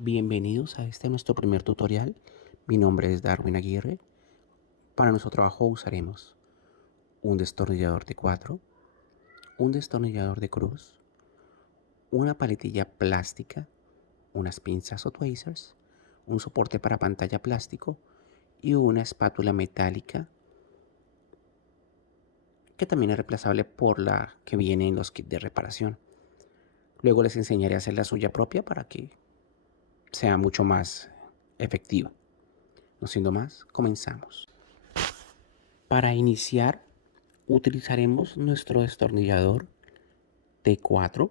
Bienvenidos a nuestro primer tutorial. Mi nombre es Darwin Aguirre. Para nuestro trabajo usaremos un destornillador de 4, un destornillador de cruz, una paletilla plástica, unas pinzas o tweezers, un soporte para pantalla plástico y una espátula metálica que también es reemplazable por la que viene en los kits de reparación. Luego les enseñaré a hacer la suya propia para que sea mucho más efectiva. No siendo más, comenzamos. Para iniciar, utilizaremos nuestro destornillador T4,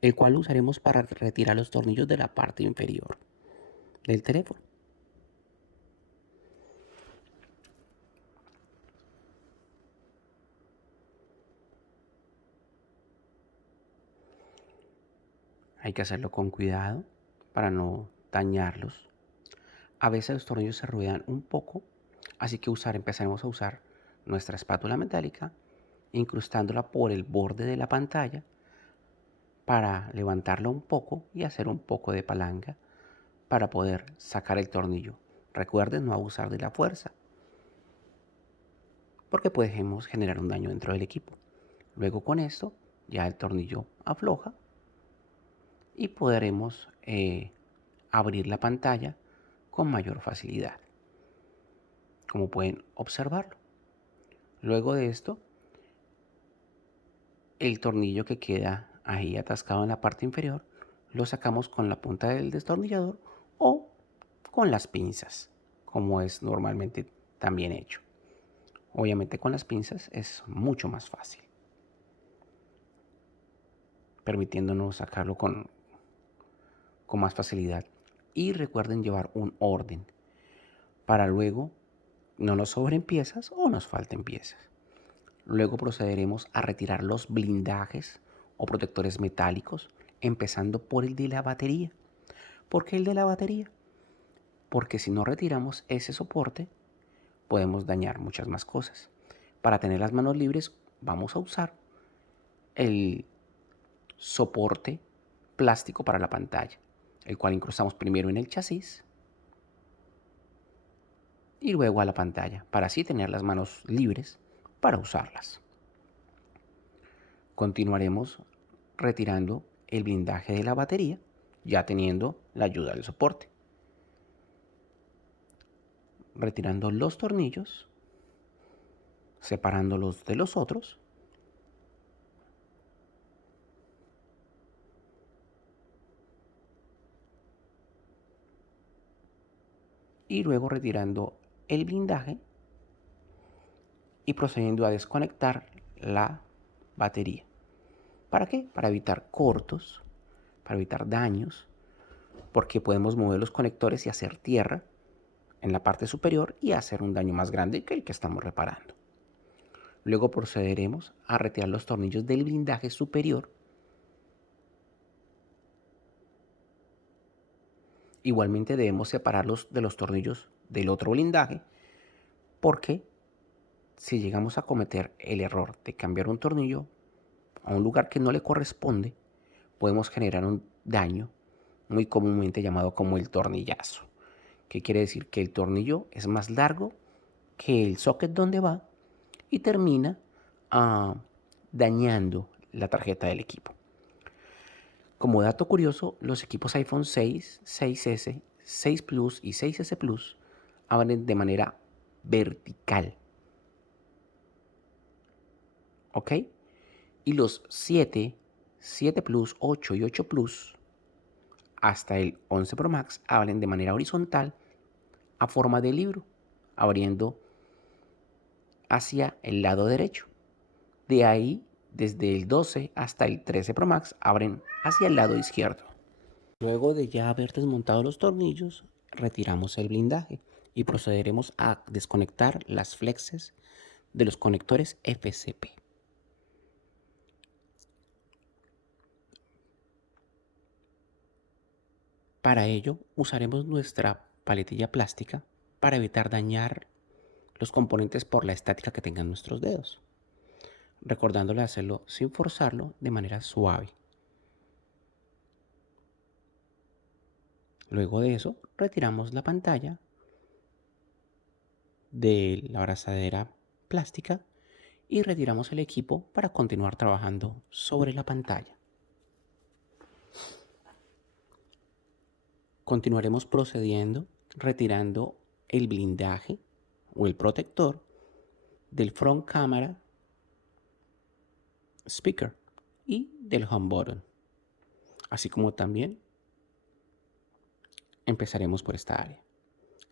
el cual usaremos para retirar los tornillos de la parte inferior del teléfono. Hay que hacerlo con cuidado para no dañarlos. A veces los tornillos se ruedan un poco, así que empezaremos a usar nuestra espátula metálica, incrustándola por el borde de la pantalla para levantarla un poco y hacer un poco de palanca para poder sacar el tornillo. Recuerden no abusar de la fuerza, porque podemos generar un daño dentro del equipo. Luego con esto ya el tornillo afloja y podremos abrir la pantalla con mayor facilidad, como pueden observarlo. Luego de esto, el tornillo que queda ahí atascado en la parte inferior lo sacamos con la punta del destornillador o con las pinzas, como es normalmente también hecho. Obviamente con las pinzas es mucho más fácil, permitiéndonos sacarlo con más facilidad. Y recuerden llevar un orden para luego no nos sobren piezas o nos falten piezas. Luego procederemos a retirar los blindajes o protectores metálicos, empezando por el de la batería. ¿Por qué el de la batería? Porque si no retiramos ese soporte, podemos dañar muchas más cosas. Para tener las manos libres, vamos a usar el soporte plástico para la pantalla, el cual incrustamos primero en el chasis y luego a la pantalla, para así tener las manos libres para usarlas. Continuaremos retirando el blindaje de la batería, ya teniendo la ayuda del soporte. Retirando los tornillos, separándolos de los otros. Y luego retirando el blindaje y procediendo a desconectar la batería. ¿Para qué? Para evitar cortos, para evitar daños, porque podemos mover los conectores y hacer tierra en la parte superior y hacer un daño más grande que el que estamos reparando. Luego procederemos a retirar los tornillos del blindaje superior. Igualmente debemos separarlos de los tornillos del otro blindaje, porque si llegamos a cometer el error de cambiar un tornillo a un lugar que no le corresponde, podemos generar un daño muy comúnmente llamado como el tornillazo, que quiere decir que el tornillo es más largo que el socket donde va y termina dañando la tarjeta del equipo. Como dato curioso, los equipos iPhone 6, 6S, 6 Plus y 6S Plus abren de manera vertical. ¿Ok? Y los 7, 7 Plus, 8 y 8 Plus hasta el 11 Pro Max abren de manera horizontal a forma de libro, abriendo hacia el lado derecho. De ahí, desde el 12 hasta el 13 Pro Max abren hacia el lado izquierdo. Luego de ya haber desmontado los tornillos, retiramos el blindaje y procederemos a desconectar las flexes de los conectores FCP. Para ello, usaremos nuestra paletilla plástica para evitar dañar los componentes por la estática que tengan nuestros dedos, recordándole hacerlo sin forzarlo de manera suave. Luego de eso, retiramos la pantalla de la abrazadera plástica y retiramos el equipo para continuar trabajando sobre la pantalla. Continuaremos procediendo retirando el blindaje o el protector del front camera speaker y del home button, así como también empezaremos por esta área,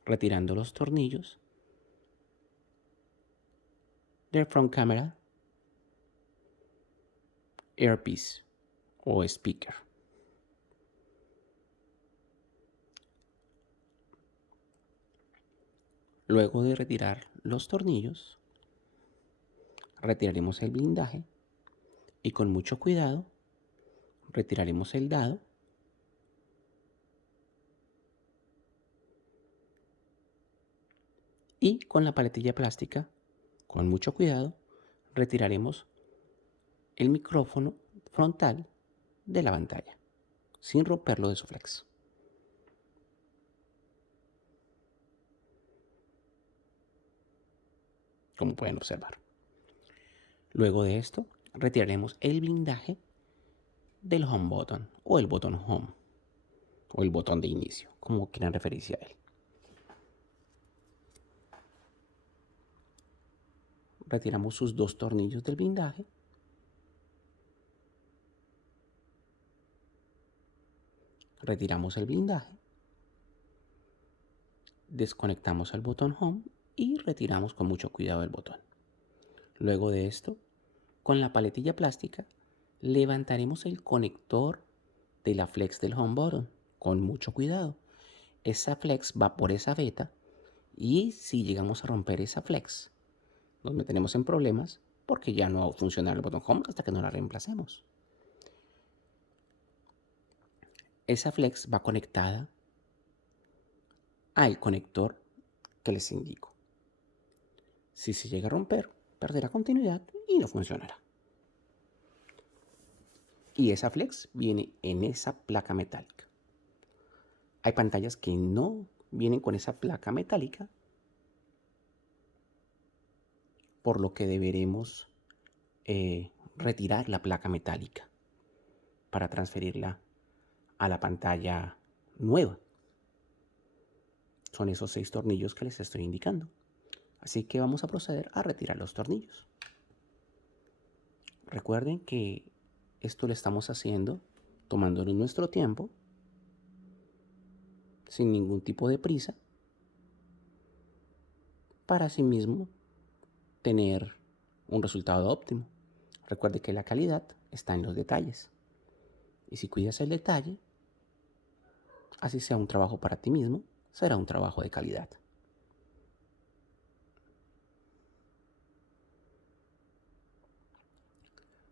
retirando los tornillos del front camera earpiece o speaker. Luego de retirar los tornillos, retiraremos el blindaje y con mucho cuidado retiraremos el dado y con la paletilla plástica, con mucho cuidado, retiraremos el micrófono frontal de la pantalla sin romperlo de su flex. Como pueden observar. Luego de esto, retiraremos el blindaje del home button o el botón home o el botón de inicio, como quieran referirse a él. Retiramos sus dos tornillos del blindaje. Retiramos el blindaje. Desconectamos el botón home y retiramos con mucho cuidado el botón. Luego de esto, con la paletilla plástica, levantaremos el conector de la flex del home button con mucho cuidado. Esa flex va por esa veta y si llegamos a romper esa flex, nos meteremos en problemas porque ya no va a funcionar el botón home hasta que no la reemplacemos. Esa flex va conectada al conector que les indico. Si se llega a romper, perderá continuidad y no funcionará. Y esa flex viene en esa placa metálica. Hay pantallas que no vienen con esa placa metálica, por lo que deberemos retirar la placa metálica para transferirla a la pantalla nueva. Son esos 6 tornillos que les estoy indicando. Así que vamos a proceder a retirar los tornillos. Recuerden que esto lo estamos haciendo tomándonos nuestro tiempo, sin ningún tipo de prisa, para asimismo tener un resultado óptimo. Recuerde que la calidad está en los detalles. Y si cuidas el detalle, así sea un trabajo para ti mismo, será un trabajo de calidad.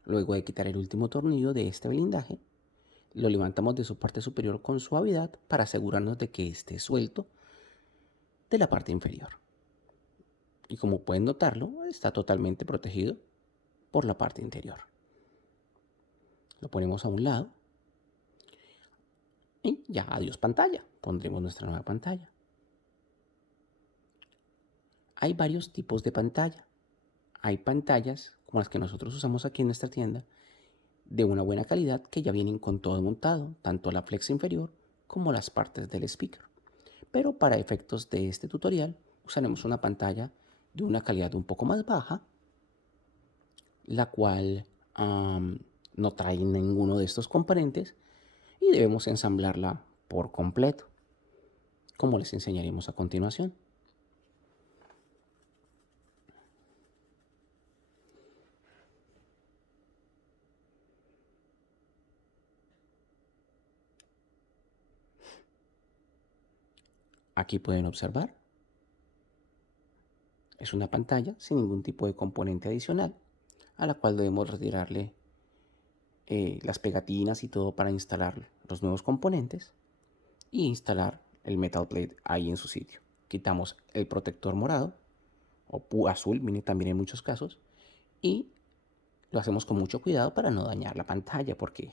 Luego de quitar el último tornillo de este blindaje, lo levantamos de su parte superior con suavidad para asegurarnos de que esté suelto de la parte inferior. Y como pueden notarlo, está totalmente protegido por la parte interior. Lo ponemos a un lado y ya, adiós pantalla. Pondremos nuestra nueva pantalla. Hay varios tipos de pantalla. Hay pantallas como las que nosotros usamos aquí en nuestra tienda, de una buena calidad que ya vienen con todo montado, tanto la flex inferior como las partes del speaker. Pero para efectos de este tutorial usaremos una pantalla de una calidad un poco más baja, la cual no trae ninguno de estos componentes y debemos ensamblarla por completo, como les enseñaremos a continuación. Aquí pueden observar, es una pantalla sin ningún tipo de componente adicional, a la cual debemos retirarle las pegatinas y todo para instalar los nuevos componentes y instalar el metal plate ahí en su sitio. Quitamos el protector morado o azul, viene también en muchos casos, y lo hacemos con mucho cuidado para no dañar la pantalla porque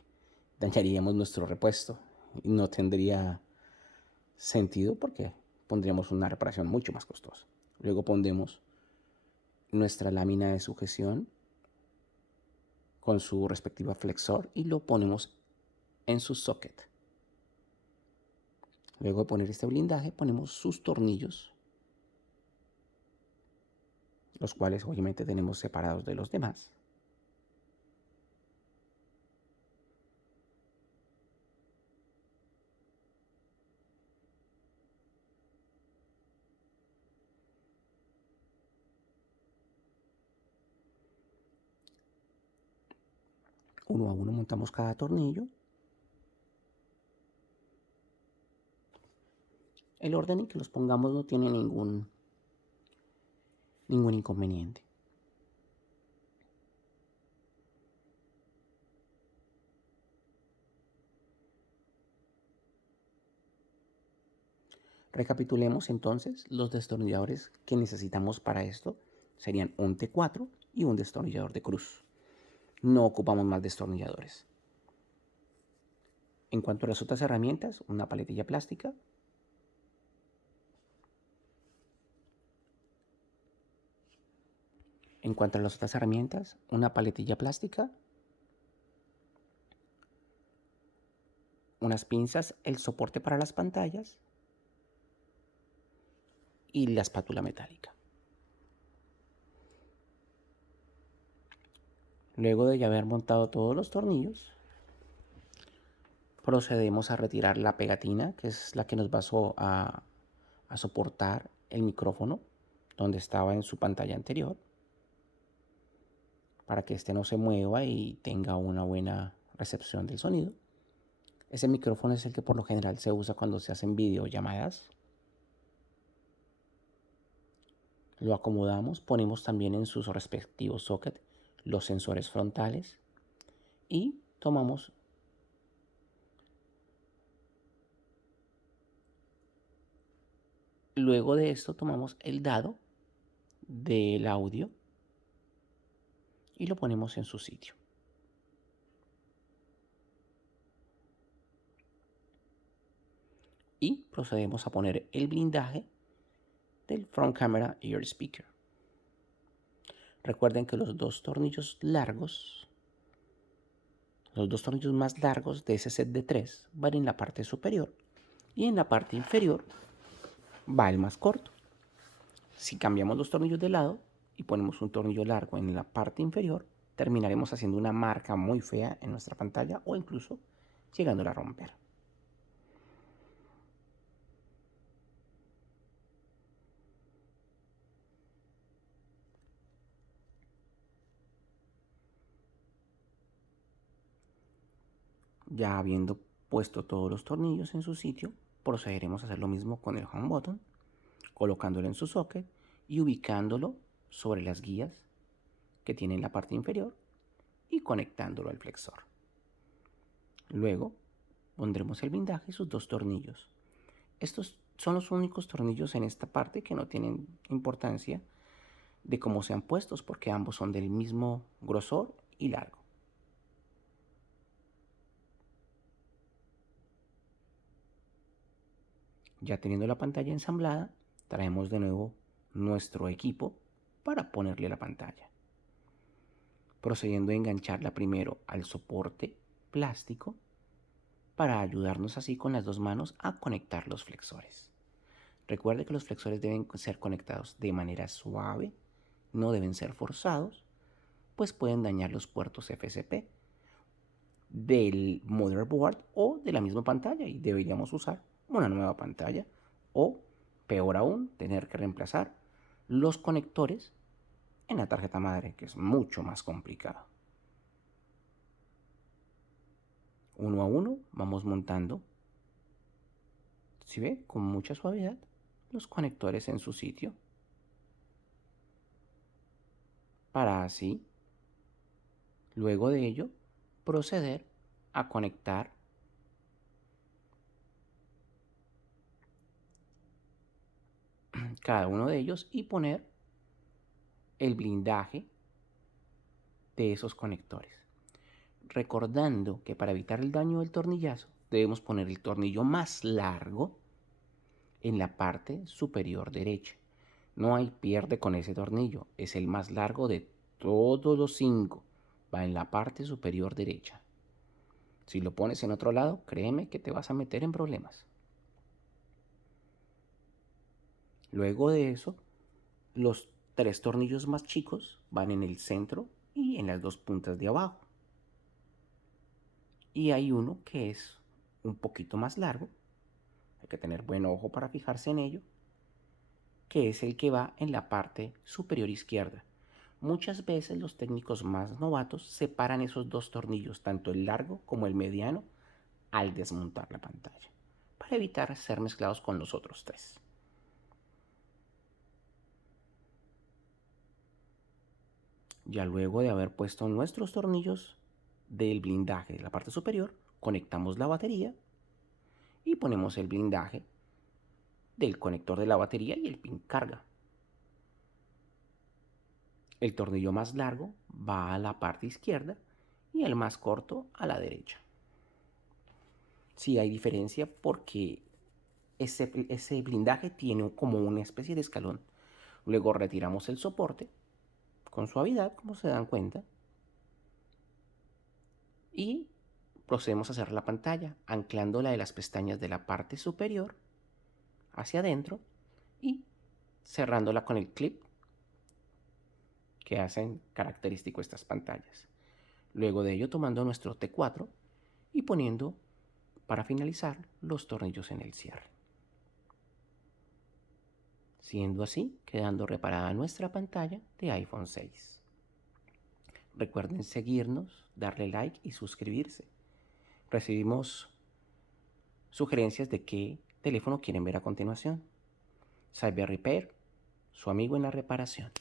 dañaríamos nuestro repuesto y no tendría sentido porque pondríamos una reparación mucho más costosa. Luego pondremos nuestra lámina de sujeción con su respectiva flexor y lo ponemos en su socket. Luego de poner este blindaje ponemos sus tornillos, los cuales obviamente tenemos separados de los demás. Uno a uno montamos cada tornillo. El orden en que los pongamos no tiene ningún inconveniente. Recapitulemos entonces los destornilladores que necesitamos para esto. Serían un T4 y un destornillador de cruz. No ocupamos más destornilladores. En cuanto a las otras herramientas, una paletilla plástica, unas pinzas, el soporte para las pantallas y la espátula metálica. Luego de ya haber montado todos los tornillos, procedemos a retirar la pegatina, que es la que nos va a soportar el micrófono donde estaba en su pantalla anterior, para que este no se mueva y tenga una buena recepción del sonido. Ese micrófono es el que por lo general se usa cuando se hacen videollamadas. Lo acomodamos, ponemos también en sus respectivos sockets los sensores frontales y tomamos luego de esto tomamos el dado del audio y lo ponemos en su sitio. Y procedemos a poner el blindaje del front camera ear speaker. Recuerden que los dos tornillos más largos de ese set de 3 van en la parte superior y en la parte inferior va el más corto. Si cambiamos los tornillos de lado y ponemos un tornillo largo en la parte inferior, terminaremos haciendo una marca muy fea en nuestra pantalla o incluso llegándola a romper. Ya habiendo puesto todos los tornillos en su sitio, procederemos a hacer lo mismo con el home button, colocándolo en su socket y ubicándolo sobre las guías que tiene en la parte inferior y conectándolo al flexor. Luego pondremos el blindaje y sus dos tornillos. Estos son los únicos tornillos en esta parte que no tienen importancia de cómo sean puestos porque ambos son del mismo grosor y largo. Ya teniendo la pantalla ensamblada, traemos de nuevo nuestro equipo para ponerle la pantalla. Procediendo a engancharla primero al soporte plástico para ayudarnos así con las dos manos a conectar los flexores. Recuerde que los flexores deben ser conectados de manera suave, no deben ser forzados, pues pueden dañar los puertos FSP del motherboard o de la misma pantalla y deberíamos usar una nueva pantalla o, peor aún, tener que reemplazar los conectores en la tarjeta madre, que es mucho más complicado. Uno a uno vamos montando, si ve, con mucha suavidad, los conectores en su sitio, para así, luego de ello, proceder a conectar cada uno de ellos y poner el blindaje de esos conectores. Recordando que para evitar el daño del tornillazo debemos poner el tornillo más largo en la parte superior derecha. No hay pierde con ese tornillo, es el más largo de todos los 5. Va en la parte superior derecha. Si lo pones en otro lado, créeme que te vas a meter en problemas. Luego de eso, los 3 tornillos más chicos van en el centro y en las 2 puntas de abajo. Y hay uno que es un poquito más largo, hay que tener buen ojo para fijarse en ello, que es el que va en la parte superior izquierda. Muchas veces los técnicos más novatos separan esos 2 tornillos, tanto el largo como el mediano, al desmontar la pantalla, para evitar ser mezclados con los otros 3. Ya luego de haber puesto nuestros tornillos del blindaje de la parte superior, conectamos la batería y ponemos el blindaje del conector de la batería y el pin carga. El tornillo más largo va a la parte izquierda y el más corto a la derecha. Sí hay diferencia porque ese blindaje tiene como una especie de escalón. Luego retiramos el soporte con suavidad, como se dan cuenta, y procedemos a cerrar la pantalla, anclándola de las pestañas de la parte superior hacia adentro y cerrándola con el clip que hacen característico estas pantallas. Luego de ello, tomando nuestro T4 y poniendo, para finalizar, los tornillos en el cierre. Siendo así, quedando reparada nuestra pantalla de iPhone 6. Recuerden seguirnos, darle like y suscribirse. Recibimos sugerencias de qué teléfono quieren ver a continuación. Cyber Repair, su amigo en la reparación.